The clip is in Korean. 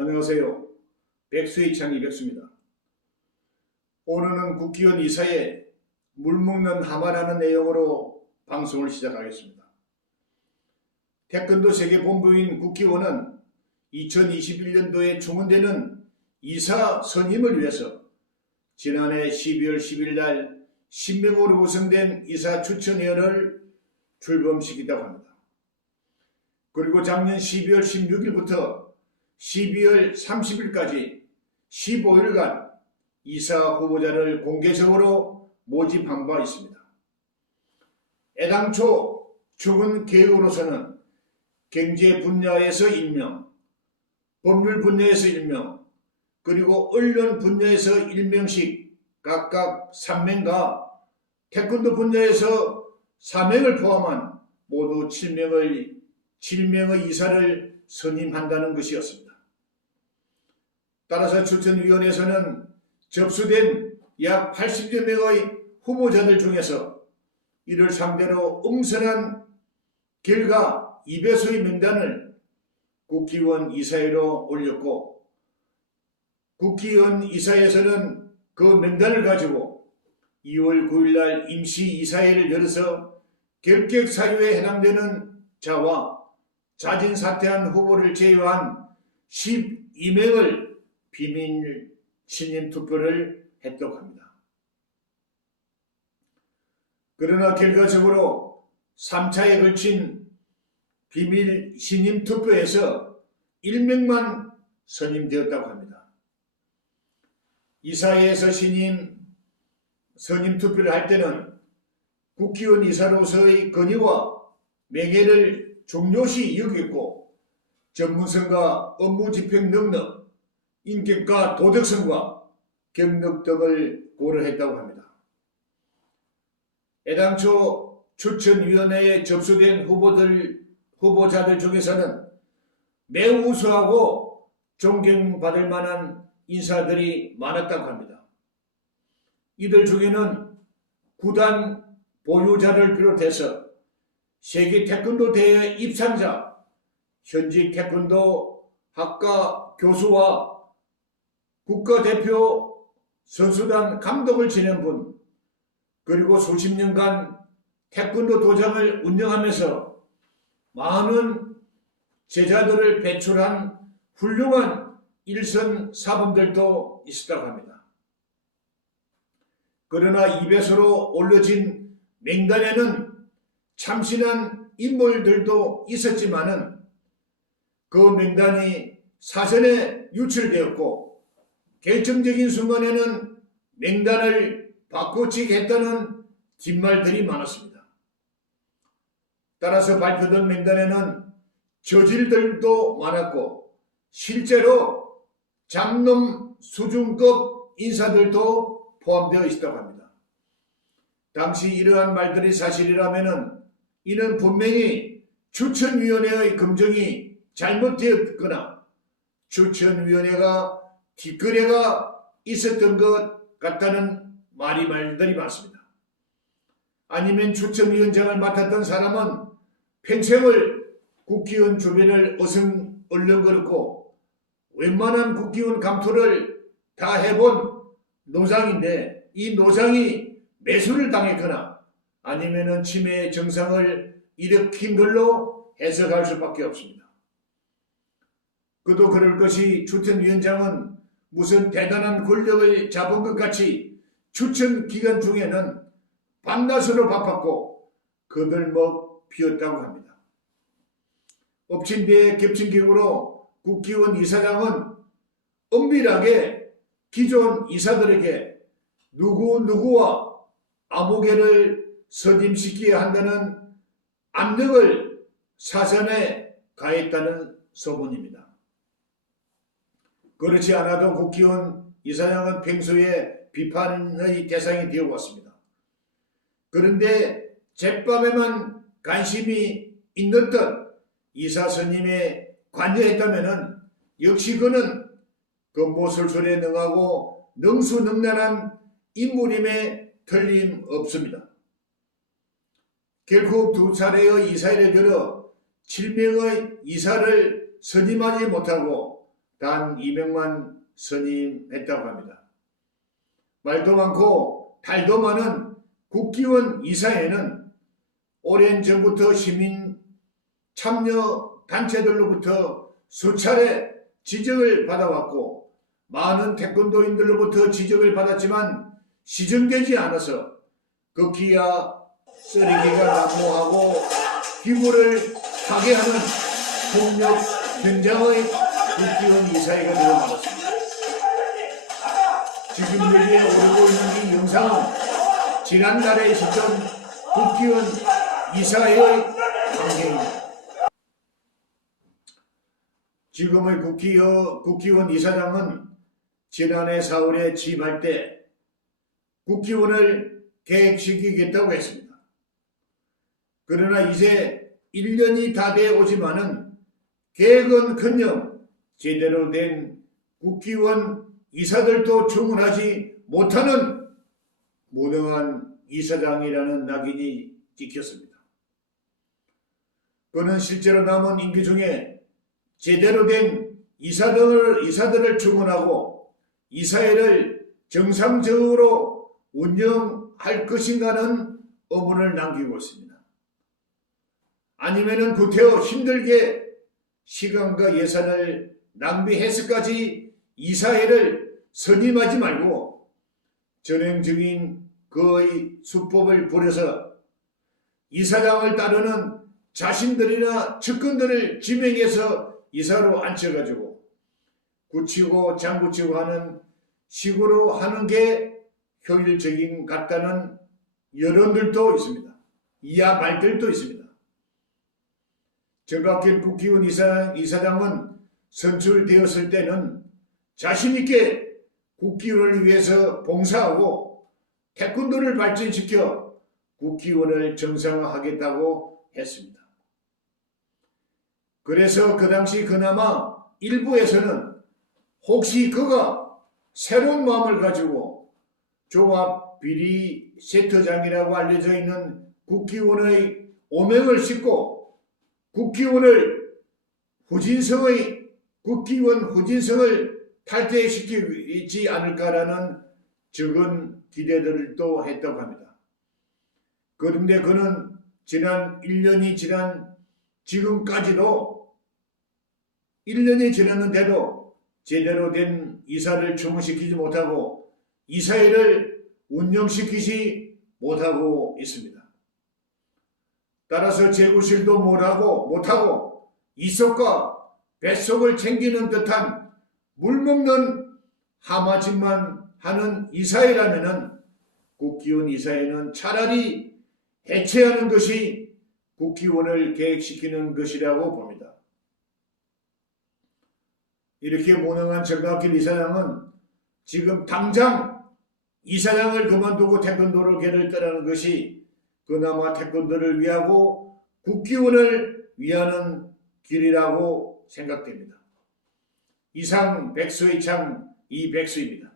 안녕하세요. 백수의 창이 백수입니다. 오늘은 국기원 이사의 물먹는 하마라는 내용으로 방송을 시작하겠습니다. 태권도 세계본부인 국기원은 2021년도에 중원되는 이사 선임을 위해서 지난해 12월 10일 날 신명으로 구성된 이사 추천위원을 출범시키다고 합니다. 그리고 작년 12월 16일부터 12월 30일까지 15일간 이사 후보자를 공개적으로 모집한 바 있습니다. 애당초 죽은 계획으로서는 경제 분야에서 1명, 법률 분야에서 1명, 그리고 언론 분야에서 1명씩 각각 3명과 태권도 분야에서 4명을 포함한 모두 7명의 이사를 선임한다는 것이었습니다. 따라서 추천위원회에서는 접수된 약 80여 명의 후보자들 중에서 이를 상대로 엄선한 결과 2배수의 명단을 국기원 이사회로 올렸고, 국기원 이사회에서는 그 명단을 가지고 2월 9일 날 임시 이사회를 열어서 결격 사유에 해당되는 자와 자진 사퇴한 후보를 제외한 12명을 비밀 신임 투표를 했다고 합니다. 그러나 결과적으로 3차에 걸친 비밀 신임 투표에서 1명만 선임되었다고 합니다. 이사회에서 선임 투표를 할 때는 국기원 이사로서의 권위와 명예를 중요시 여겼고, 전문성과 업무 집행 능력, 인격과 도덕성과 경력 등을 고려했다고 합니다. 애당초 추천위원회에 접수된 후보자들 중에서는 매우 우수하고 존경받을 만한 인사들이 많았다고 합니다. 이들 중에는 구단 보유자를 비롯해서 세계 태권도 대회 입상자, 현직 태권도 학과 교수와 국가대표 선수단 감독을 지낸 분, 그리고 수십 년간 태권도 도장을 운영하면서 많은 제자들을 배출한 훌륭한 일선 사범들도 있었다고 합니다. 그러나 2배수로 올려진 명단에는 참신한 인물들도 있었지만은 그 명단이 사전에 유출되었고, 결정적인 순간에는 명단을 바꾸치겠다는 뒷말들이 많았습니다. 따라서 발표된 명단에는 저질들도 많았고, 실제로 잡놈 수준급 인사들도 포함되어 있었다고 합니다. 당시 이러한 말들이 사실이라면은 이는 분명히 추천위원회의 검증이 잘못되었거나 추천위원회가 뒷거래가 있었던 것 같다는 말들이 많습니다. 아니면 추천위원장을 맡았던 사람은 평생을 국기원 주변을 얼렁거렸고 웬만한 국기원 감투를 다 해본 노장인데, 이 노장이 매수를 당했거나 아니면은 치매의 증상을 일으킨 걸로 해석할 수밖에 없습니다. 그도 그럴 것이 추천위원장은 무슨 대단한 권력을 잡은 것 같이 추천 기간 중에는 밤낮으로 바빴고 거들먹 피웠다고 합니다. 엎친 데에 겹친 격으로 국기원 이사장은 엄밀하게 기존 이사들에게 누구와 아무개를 선임시켜야 한다는 압력을 사전에 가했다는 소문입니다. 그렇지 않아도 국기원 이사장은 평소에 비판의 대상이 되어왔습니다. 그런데 제밥에만 관심이 있는 듯 이사 선임에 관여했다면 역시 그는 건보술술에 능하고 능수능란한 인물임에 틀림없습니다. 결국 2차례의 이사회를 열어 7명의 이사를 선임하지 못하고 단 200만 선임했다고 합니다. 말도 많고 탈도 많은 국기원 이사회는 오랜 전부터 시민 참여 단체들로부터 수차례 지적을 받아왔고 많은 태권도인들로부터 지적을 받았지만 시정되지 않아서 극히야 쓰레기가 난무하고 기부를 하게 하는 폭력 현장의 국기원 이사회가 되어 말았습니다. 지금 여기에 오르고 있는 이 영상은 지난달에 있었던 국기원 이사회의 광경입니다. 지금의 국기원 이사장은 지난해 4월에 취임할 때 국기원을 계획시키겠다고 했습니다. 그러나 이제 1년이 다 되어 오지만은 계획은커녕 제대로 된 국기원 이사들도 충원하지 못하는 무능한 이사장이라는 낙인이 찍혔습니다. 그는 실제로 남은 임기 중에 제대로 된 이사들을 충원하고 이사회를 정상적으로 운영할 것인가는 의문을 남기고 있습니다. 아니면은 구태여 힘들게 시간과 예산을 낭비해서까지 이사회를 선임하지 말고 전행 중인 그의 수법을 부려서 이사장을 따르는 자신들이나 측근들을 지명해서 이사로 앉혀가지고 굳히고 장구치고 하는 식으로 하는 게 효율적인 같다는 여론들도 있습니다. 이하 말들도 있습니다. 정갑길 국기원 이사장은 선출되었을 때는 자신있게 국기원을 위해서 봉사하고 태권도를 발전시켜 국기원을 정상화하겠다고 했습니다. 그래서 그 당시 그나마 일부에서는 혹시 그가 새로운 마음을 가지고 조합 비리 세터장이라고 알려져 있는 국기원의 오명을 싣고 국기원 후진성을 탈퇴시키지 않을까라는 적은 기대들도 했다고 합니다. 그런데 그는 지난 1년이 지난 지금까지도 1년이 지났는데도 제대로 된 이사를 충원시키지 못하고 이사회를 운영시키지 못하고 있습니다. 따라서 재구실도 못하고 이속과 뱃속을 챙기는 듯한 물먹는 하마짓만 하는 이사회라면은 국기원 이사회는 차라리 해체하는 것이 국기원을 계획시키는 것이라고 봅니다. 이렇게 무능한 정갑길 이사장은 지금 당장 이사장을 그만두고 태권도계를 떠나는 것이 그나마 태권도를 위하고 국기원을 위하는 길이라고 생각됩니다. 이상 백수의 창 이백수입니다.